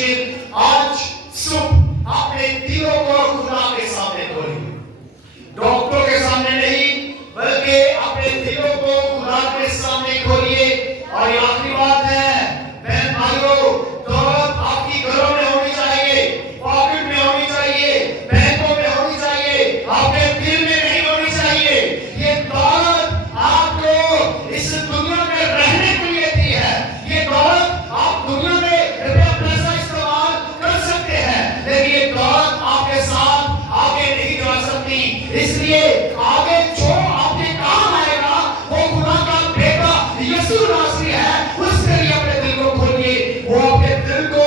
दीजिए, आज सुबह अपने दिलों को खुदा के सामने खोलिए, डॉक्टरों के सामने नहीं बल्कि अपने दिलों को खुदा के सामने खोलिए। और ये आखिरी बात है बहन भाइयों, दौलत आपकी घरों में होनी चाहिए, पॉकेट में होनी चाहिए, बैंकों में होनी चाहिए, आपके दिल में नहीं होनी चाहिए। ये दौलत आपको इस दुनिया में रहने के लिए दी है। ये दौलत आप दुनिया में रुपया पैसा इस्तेमाल कर सकते हैं, लेकिन ये दौलत आपके साथ आगे नहीं जा सकती। इसलिए आगे जो आपके काम आएगा वो खुदा का बेटा यीशु नासरी है, उसके लिए अपने दिल को खोलिए। वो आपके दिल को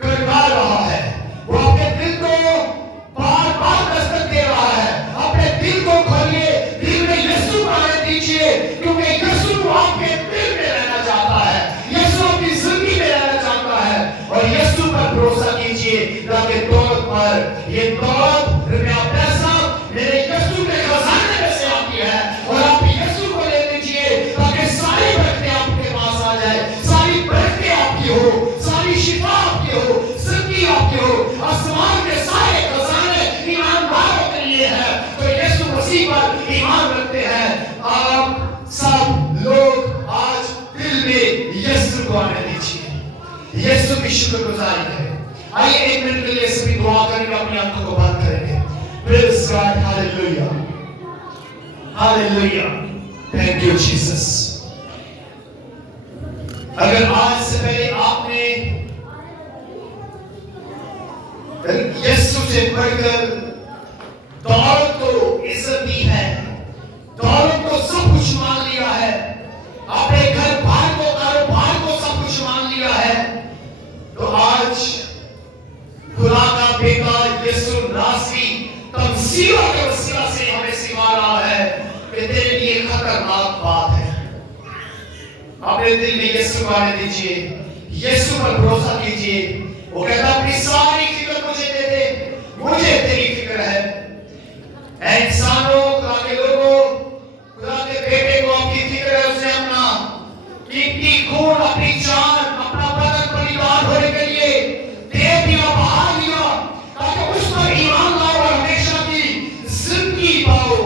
खड़का रहा है, वो आपके दिल को बार बार दस्तक दे रहा है। अपने दिल को खोलिए, दिल में यीशु को आने दीजिए, क्योंकि यीशु आपके दिल में रहना चाहता है, यीशु आपकी जिंदगी में रहना चाहता है। और यीशु पर भरोसा कीजिए, ताकि दौलत पर, ये दौलत रुपया पैसा मेरे यीशु के खजाने में से आती है। और आप यीशु को ले लीजिए, ताकि सारी बरकतें आपके पास आ जाए, सारी बरकतें आपकी हो, सारी शिफा आपकी हो, जिंदगी आपकी हो। आसमान के सारे खजाने ईमानदारों के लिए है, तो यीशु मसीह पर ईमान रखते हैं। आप सब लोग आज दिल में यीशु को आने दीजिए, यीशु की शुक्रगुजारी करें। आइए एक मिनट के लिए सभी दुआ करेंगे, अपनी आंखों को बंद करेंगे। Praise God, hallelujah, hallelujah, thank you Jesus। अगर आज से पहले आपने यीशु से बढ़कर दौलत को इज्जत दी है, दौलत को सब कुछ मान लिया है, अपने घर बार को, कारोबार को सब कुछ मान लिया है, तो आज खुदा का बेटा यीशु नासरी तमसीलों के वसीला से हमें सिखा रहा है कि तेरे लिए खतरनाक बात है। अपने दिल में यीशु को आने दीजिए, यीशु पर भरोसा कीजिए। वो कहता अपनी सारी फिक्र मुझे दे दे, मुझे तेरी फिक्र है। ऐ इंसानों, खुदा के लोगों, खुदा के बेटे को आपकी फिक्र है, उसने अपना कीमती खून, अपनी जान, अपना बदन बलिदान होने के लिए दे दिया, बहा दिया, ताकि उस पर ईमान लाओ और हमेशा की जिंदगी पाओ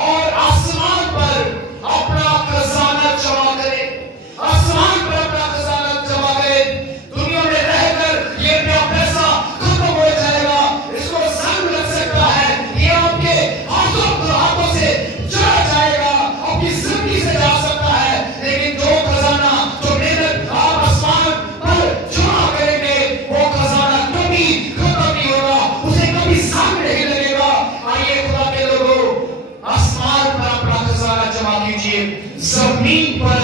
और आसमान पर अपना खजाना जमा करे, आसमान पर अपना खजाना जमा करे। दुनिया में रहकर ये पैसा खत्म हो जाएगा, इसको संग लग सकता है, ये आपके हाथों से चला जाएगा, आपकी जिंदगी से जा सकता है, लेकिन जो खजाना, जो मेहनत आप आसमान पर जमा करेंगे, वो खजाना कभी खत्म नहीं होगा, उसे कभी संग नहीं लगेगा। आइए खुदा के लोगों, आसमान पर अपना खजाना जमा कीजिए, जमीन पर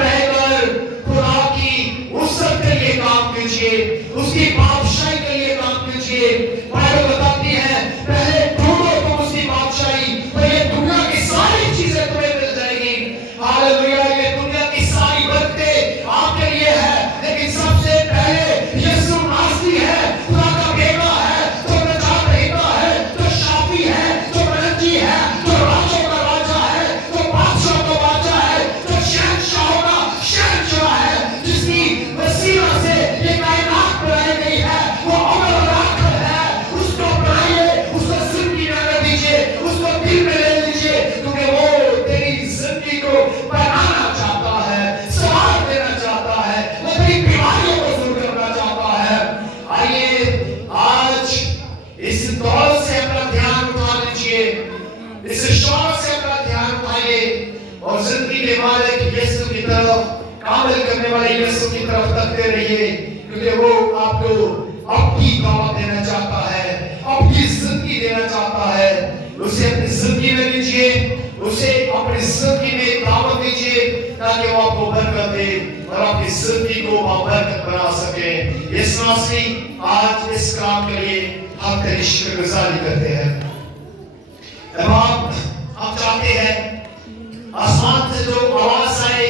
रहकर खुदा की उस्सत के लिए काम कीजिए, उसकी बादशाही के लिए काम कीजिए। बाइबल बताती है, पहले ढूंढो तुम उसकी बादशाही, तो ये दुनिया की सारी चीजें तुम्हें मिल जाएगी। हालेलुया, ये दुनिया की सारी बरकतें आपके लिए है, लेकिन सबसे पहले यीशु नासरी है, खुदा का बेटा है, जो नजात देता है, जो शाफी है, जो मनजी है, जो राजों का राजा है, जो बादशाह का बादशाह है, जो शहंशाहों का शहंशाह है, जिसकी वसीला से ये कायनात बनाई गई है, वो अमर और आखिर है। उसको बनाइए, उसको जिंदगी में दीजिए, उसको दिल में ले लीजिए, क्योंकि वो तेरी जिंदगी को बनाना चाहता है, संवार देना चाहता है, वो तेरी बीमारियों को दूर करना चाहता है। आइए आज इस दौर से अपना ध्यान उठा लीजिए, इस शौक से अपना ध्यान उठाइए और जिंदगी के मालिक यीशु की तरफ, कामिल करने वाले यीशु की तरफ तकते रहिए, क्योंकि वो आपको अपनी दावत देना चाहता है, अपनी जिंदगी देना चाहता है। उसे अपनी जिंदगी में लीजिए, उसे अपनी जिंदगी में दावत दीजिए, ताकि वो आपको बरकत दे और आपकी जिंदगी को बरकत बना सके। इस नासरी आज इस काम के लिए हम तेरी शुक्रगुजारी करते हैं। हम चाहते हैं आसमान से जो आवाज आए,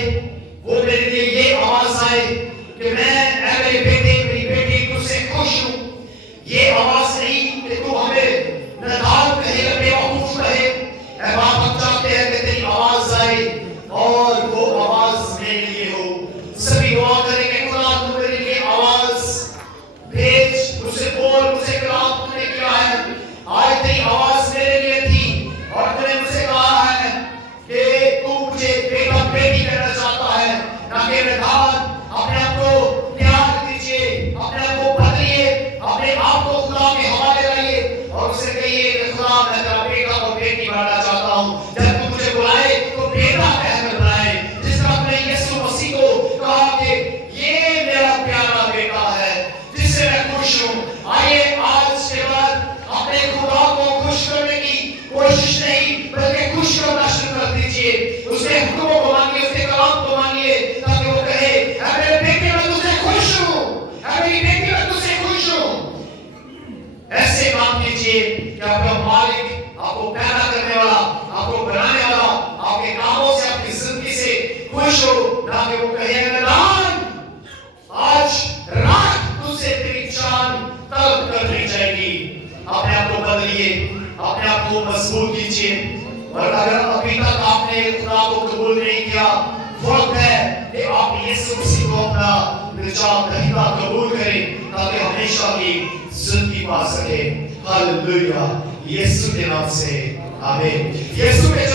वो मेरे लिए ये आवाज आए कि मैं, ऐ मेरे बेटे, मेरी बेटी, तुझसे खुश हूं। ये आवाज नहीं कि तू हमें नदान कहे या बेवकूफ कहे। ऐ बाप, हम चाहते हैं कि तेरी आवाज आए और वो आवाज मेरे लिए हो। सभी दुआ करेंगे, खुदा तू मेरे लिए आइए मैदान, अपने आप को त्याग दीजिए, अपने आप को बदलिए, अपने आप को खुदा के हवाले लाइए और उससे कहिए कि खुदा मैं तेरा बेटा और बेटी बनना चाहता हूँ। जब तू मुझे बुलाए तो बेटा कहकर बुलाए, जिस तरह अपने यीशु मसीह को कहा कि ये मेरा प्यारा बेटा है जिससे मैं खुश हूँ। आइए आज के बाद अपने खुदा को खुश करने की कोशिश नहीं बल्कि खुश करना शुरू कर दीजिए। उसके हुक्मों को मानिए, उसके कलाम को मानिए, ताकि वो कहे ऐ मेरे बेटे मैं तुझसे खुश हूँ, ऐ मेरी बेटी मैं तुझसे खुश हूँ। ऐसे काम कीजिए कि आपका मालिक, आपको पैदा करने वाला, आपको बनाने वाला, आपके कामों से, आपकी जिंदगी से खुश हो, ना कि वो कहे मैदान आज रात तुझसे तेरी जान तलब कर ली जाएगी। अपने आप को बदलिए, अपने आप को मजबूत कीजिए। और अगर अभी तक आपने खुदा को कबूल नहीं किया, वक्त है कि आप यीशु मसीह को अपना निजात दहिंदा कबूल करें ताकि हमेशा की जिंदगी पा सके। हालेलुया, यीशु के नाम से आमीन। यीशु के